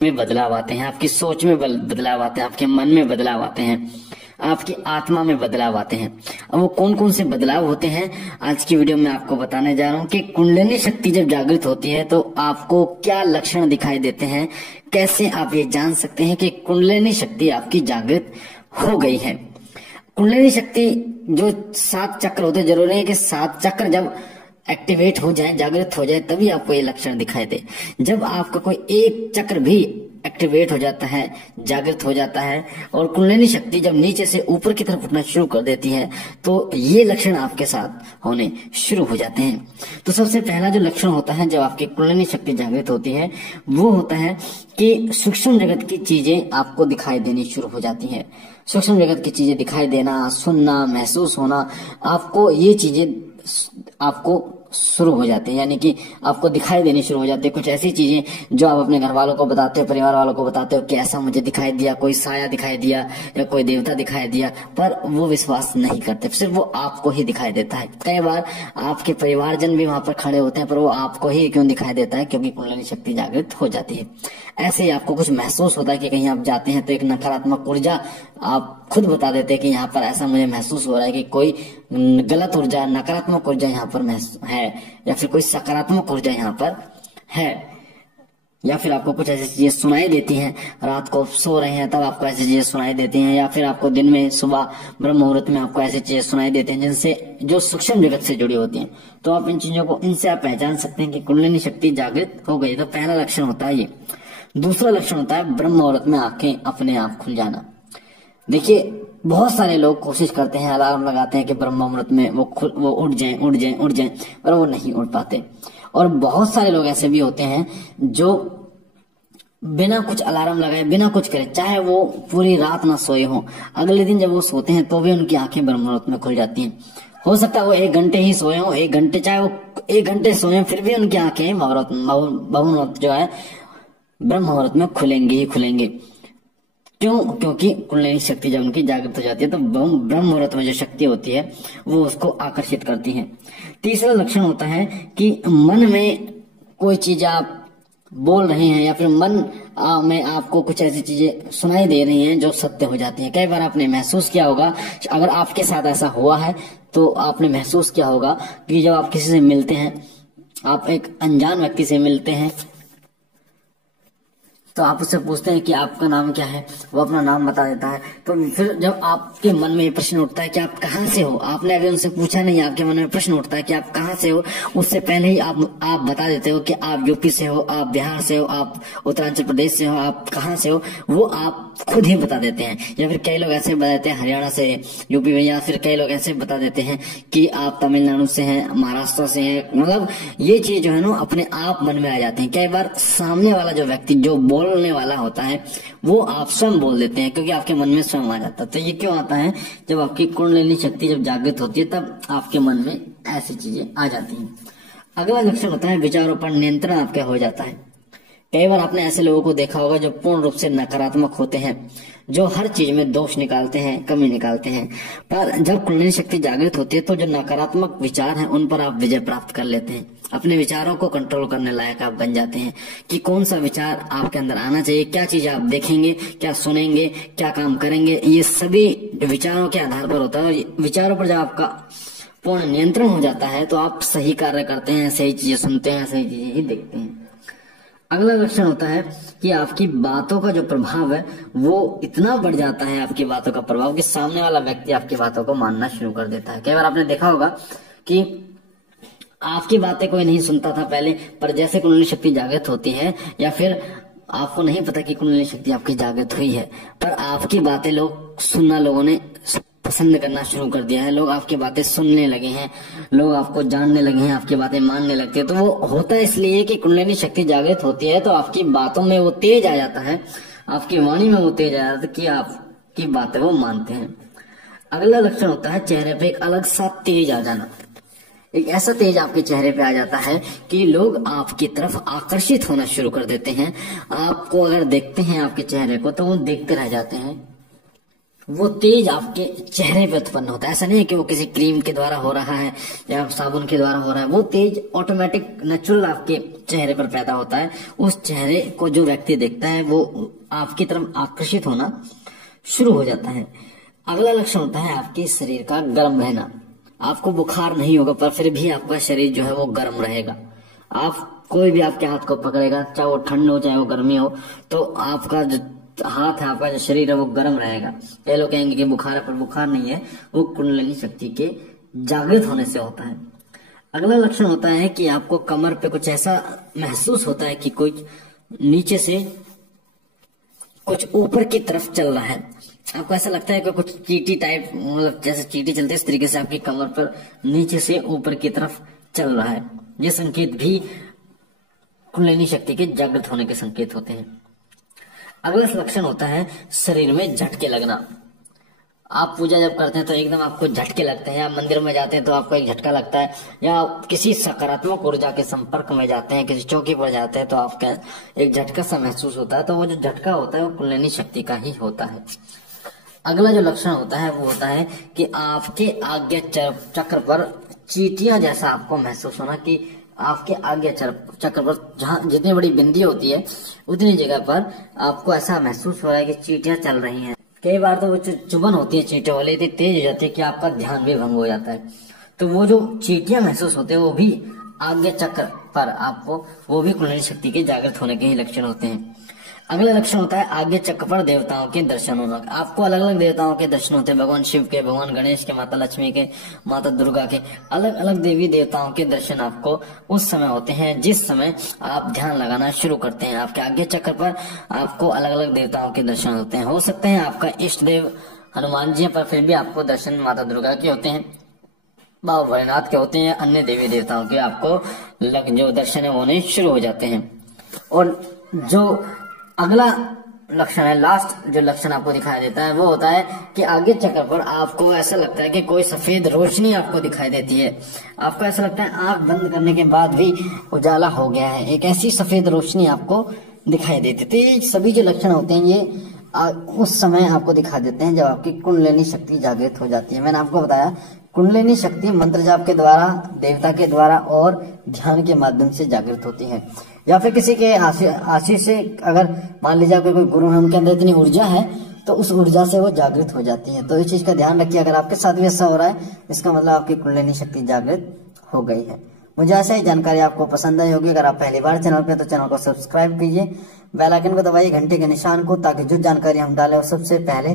में बदलाव आते हैं, आपकी सोच में बदलाव आते हैं, आपके मन में बदलाव आते हैं, आपकी आत्मा में बदलाव आते हैं। अब वो कौन कौन से बदलाव होते हैं आज की वीडियो में आपको बताने जा रहा हूँ कि कुंडलिनी शक्ति जब जागृत होती है तो आपको क्या लक्षण दिखाई देते हैं, कैसे आप ये जान सकते हैं कि कुंडलिनी शक्ति आपकी जागृत हो गई है। कुंडलिनी शक्ति जो 7 चक्र होते हैं, जरूरी है कि 7 चक्र जब एक्टिवेट हो जाए, जागृत हो जाए, तभी आपको ये लक्षण दिखाई दे। जब आपका कोई एक चक्र भी एक्टिवेट हो जाता है, जागृत हो जाता है और कुंडलिनी शक्ति जब नीचे से ऊपर की तरफ उठना शुरू कर देती है तो ये लक्षण आपके साथ होने शुरू हो जाते हैं। तो सबसे पहला जो लक्षण होता है जब आपकी कुंडलिनी शक्ति जागृत होती है वो होता है कि सूक्ष्म जगत की चीजें आपको दिखाई देनी शुरू हो जाती है। सूक्ष्म जगत की चीजें दिखाई देना, सुनना, महसूस होना, आपको ये चीजें आपको शुरू हो जाते हैं, यानी कि आपको दिखाई देनी शुरू हो जाती है। कुछ ऐसी चीजें जो आप अपने घर वालों को बताते हो, परिवार वालों को बताते हो कि ऐसा मुझे दिखाई दिया, कोई साया दिखाई दिया या कोई देवता दिखाई दिया, पर वो विश्वास नहीं करते, सिर्फ वो आपको ही दिखाई देता है। कई बार आपके परिवारजन भी वहां पर खड़े होते हैं पर वो आपको ही क्यों दिखाई देता है, क्योंकि कुंडलिनी शक्ति जागृत हो जाती है। ऐसे ही आपको कुछ महसूस होता है कि कहीं आप जाते हैं तो एक नकारात्मक ऊर्जा आप खुद बता देते हैं कि यहाँ पर ऐसा मुझे महसूस हो रहा है कि कोई गलत ऊर्जा, नकारात्मक ऊर्जा यहाँ पर है, या फिर कोई सकारात्मक ऊर्जा यहाँ पर है, या फिर आपको कुछ ऐसी चीजें सुनाई देती हैं। रात को सो रहे हैं तब आपको ऐसी चीजें सुनाई देती हैं, या फिर आपको दिन में सुबह ब्रह्म मुहूर्त में आपको ऐसी चीजें सुनाई देती हैं जिनसे जो सूक्ष्म जगत से जुड़ी होती हैं। तो आप इन चीजों को, इनसे आप पहचान सकते हैं कि कुंडलिनी शक्ति जागृत हो गई। तो पहला लक्षण होता है ये। दूसरा लक्षण होता है ब्रह्म मुहूर्त में आंखें अपने आप खुल जाना। देखिए, बहुत सारे लोग कोशिश करते हैं, अलार्म लगाते हैं कि ब्रह्म मुहूर्त में वो उठ जाएं, पर वो नहीं उठ पाते। और बहुत सारे लोग ऐसे भी होते हैं जो बिना कुछ अलार्म लगाए, बिना कुछ करे, चाहे वो पूरी रात ना सोए हो, अगले दिन जब वो सोते हैं तो भी उनकी आंखें ब्रह्म मुहूर्त में खुल जाती हैं। हो सकता है वो 1 घंटे ही सोए हो, 1 घंटे, चाहे वो 1 घंटे सोए, फिर भी उनकी आंखें मुहूर्त जो है ब्रह्म मुहूर्त में खुलेंगे ही खुलेंगे। क्यों? क्योंकि कुंडलिनी शक्ति जब उनकी जागृत हो जाती है तो ब्रह्म मुहूर्त में जो शक्ति होती है वो उसको आकर्षित करती है। तीसरा लक्षण होता है कि मन में कोई चीज आप बोल रहे हैं या फिर मन में आपको कुछ ऐसी चीजें सुनाई दे रही हैं जो सत्य हो जाती हैं। कई बार आपने महसूस किया होगा, अगर आपके साथ ऐसा हुआ है तो आपने महसूस किया होगा कि जब आप किसी से मिलते हैं, आप एक अनजान व्यक्ति से मिलते हैं तो आप उससे पूछते हैं कि आपका नाम क्या है, वो अपना नाम बता देता है। तो फिर जब आपके मन में ये प्रश्न उठता है कि आप कहाँ से हो, आपने अभी उनसे पूछा नहीं, आपके मन में प्रश्न उठता है कि आप कहाँ से हो, उससे पहले ही आप बता देते हो कि आप यूपी से हो, आप बिहार से हो, आप उत्तरांचल प्रदेश से हो, आप कहाँ से हो, वो आप खुद ही बता देते हैं। या फिर कई लोग ऐसे बता देते हैं हरियाणा से, यूपी में, या फिर कई लोग ऐसे बता देते हैं कि आप तमिलनाडु से हैं, महाराष्ट्र से हैं। मतलब ये चीज जो है ना अपने आप मन में आ जाते हैं। कई बार सामने वाला जो व्यक्ति जो बोलने वाला होता है वो आप स्वयं बोल देते हैं, क्योंकि आपके मन में स्वयं आ जाता है। तो ये क्यों आता है? जब आपकी कुंडलिनी शक्ति जब जागृत होती है तब आपके मन में ऐसी चीजें आ जाती हैं। अगला लक्षण होता है विचारों पर नियंत्रण आपका हो जाता है। कई बार आपने ऐसे लोगों को देखा होगा जो पूर्ण रूप से नकारात्मक होते हैं, जो हर चीज में दोष निकालते हैं, कमी निकालते हैं। पर जब कुंडलिनी शक्ति जागृत होती है तो जो नकारात्मक विचार हैं उन पर आप विजय प्राप्त कर लेते हैं। अपने विचारों को कंट्रोल करने लायक आप बन जाते हैं कि कौन सा विचार आपके अंदर आना चाहिए, क्या चीज आप देखेंगे, क्या सुनेंगे, क्या काम करेंगे, ये सभी विचारों के आधार पर होता है। और विचारों पर जब आपका पूर्ण नियंत्रण हो जाता है तो आप सही कार्य करते हैं, सही चीजें सुनते हैं, सही चीजें ही देखते हैं। अगला लक्षण होता है कि आपकी बातों का जो प्रभाव है वो इतना बढ़ जाता है, आपकी बातों का प्रभाव, कि सामने वाला व्यक्ति आपकी बातों को मानना शुरू कर देता है। कई बार आपने देखा होगा कि आपकी बातें कोई नहीं सुनता था पहले, पर जैसे कुंडलिनी शक्ति जागृत होती है, या फिर आपको नहीं पता कि कुंडलिनी शक्ति आपकी जागृत हुई है, पर आपकी बातें लोग सुनना, लोगों ने पसंद करना शुरू कर दिया है। लोग आपकी बातें सुनने लगे हैं, लोग आपको जानने लगे हैं, आपकी बातें मानने लगते हैं। तो वो होता है इसलिए कि कुंडलिनी शक्ति जागृत होती है तो आपकी बातों में वो तेज आ जाता है, आपकी वाणी में वो तेज आ जाता है कि आपकी बातें वो मानते हैं। अगला लक्षण होता है चेहरे पे एक अलग सा तेज आ जाना। एक ऐसा तेज आपके चेहरे पे आ जाता है कि लोग आपकी तरफ आकर्षित होना शुरू कर देते हैं। आपको अगर देखते हैं आपके चेहरे को तो वो देखते रह जाते हैं, वो तेज आपके चेहरे पे उत्पन्न होता है। ऐसा नहीं है कि वो किसी क्रीम के द्वारा हो रहा है या साबुन के द्वारा हो रहा है, वो तेज ऑटोमेटिक नेचुरल आपके चेहरे पर पैदा होता है। उस चेहरे को जो व्यक्ति देखता है वो आपकी तरफ आकर्षित होना शुरू हो जाता है। अगला लक्षण होता है आपके शरीर का गर्म रहना। आपको बुखार नहीं होगा पर फिर भी आपका शरीर जो है वो गर्म रहेगा। आप कोई भी आपके हाथ को पकड़ेगा, चाहे वो ठंड हो चाहे वो गर्मी हो, तो आपका जो हाथ है, आपका जो शरीर है वो गर्म रहेगा। कई लोग कहेंगे कि बुखार है, पर बुखार नहीं है, वो कुंडलिनी शक्ति के जागृत होने से होता है। अगला लक्षण होता है कि आपको कमर पे कुछ ऐसा महसूस होता है कि कोई नीचे से कुछ ऊपर की तरफ चल रहा है। आपको ऐसा लगता है कि कुछ चींटी टाइप, मतलब जैसे चींटी चलते हैं इस तरीके से आपकी कमर पर नीचे से ऊपर की तरफ चल रहा है। ये संकेत भी कुंडलिनी शक्ति के जागृत होने के संकेत होते हैं। अगला लक्षण होता है शरीर में झटके लगना। आप पूजा जब करते हैं तो एकदम आपको झटके लगते हैं, या मंदिर में जाते हैं तो आपको एक झटका लगता है, या किसी सकारात्मक ऊर्जा के संपर्क में जाते हैं, किसी चौकी पर जाते हैं तो आपका एक झटका सा महसूस होता है। तो वो जो झटका होता है वो कुंडलिनी शक्ति का ही होता है। अगला जो लक्षण होता है वो होता है कि आपके आज्ञा चक्र पर चींटियां जैसा आपको महसूस होना, कि आपके आज्ञा चक्र पर जहाँ जितनी बड़ी बिंदी होती है उतनी जगह पर आपको ऐसा महसूस हो रहा है कि चींटियां चल रही हैं। कई बार तो वो चुभन होती है चींटियों वाली, इतनी तेज हो जाती है कि आपका ध्यान भी भंग हो जाता है। तो वो जो चींटियां महसूस होते हैं वो भी आज्ञा चक्र पर आपको, वो भी कुंडलिनी शक्ति के जागृत होने के ही लक्षण होते हैं। अगला लक्षण होता है आज्ञा चक्र पर देवताओं के दर्शन होना। आपको अलग अलग देवताओं के दर्शन होते हैं, भगवान शिव के, भगवान गणेश के, माता लक्ष्मी के, माता दुर्गा के, अलग अलग देवी देवताओं के दर्शन आपको उस समय होते हैं जिस समय आप ध्यान लगाना शुरू करते हैं। आपके आज्ञा चक्र पर आपको अलग अलग देवताओं के दर्शन होते हैं। हो सकते हैं आपका इष्ट देव हनुमान जी, पर फिर भी आपको दर्शन माता दुर्गा के होते हैं, बाबा भोलेनाथ के होते हैं, अन्य देवी देवताओं के आपको जो दर्शन है होने शुरू हो जाते हैं। और जो अगला लक्षण है, लास्ट जो लक्षण आपको दिखाई देता है वो होता है कि आगे चक्र पर आपको ऐसा लगता है कि कोई सफेद रोशनी आपको दिखाई देती है। आपको ऐसा लगता है आंख बंद करने के बाद भी उजाला हो गया है, एक ऐसी सफेद रोशनी आपको दिखाई देती है। तो ये सभी जो लक्षण होते हैं ये उस समय आपको दिखा देते हैं जब आपकी कुंडलिनी शक्ति जागृत हो जाती है। मैंने आपको बताया कुंडलिनी शक्ति मंत्र जाप के द्वारा, देवता के द्वारा और ध्यान के माध्यम से जागृत होती है, या फिर किसी के आशीष से, अगर मान लीजिए कोई गुरु है उनके अंदर इतनी ऊर्जा है तो उस ऊर्जा से वो जागृत हो जाती है। तो इस चीज का ध्यान रखिए, अगर आपके साथ भी ऐसा हो रहा है इसका मतलब आपकी कुंडलिनी शक्ति जागृत हो गई है। मुझे आशा है जानकारी आपको पसंद आई होगी। अगर आप पहली बार चैनल पे तो चैनल को सब्सक्राइब कीजिए, बेल आइकन को दबाइए, घंटे के निशान को, ताकि जो जानकारी हम डालें वो सबसे पहले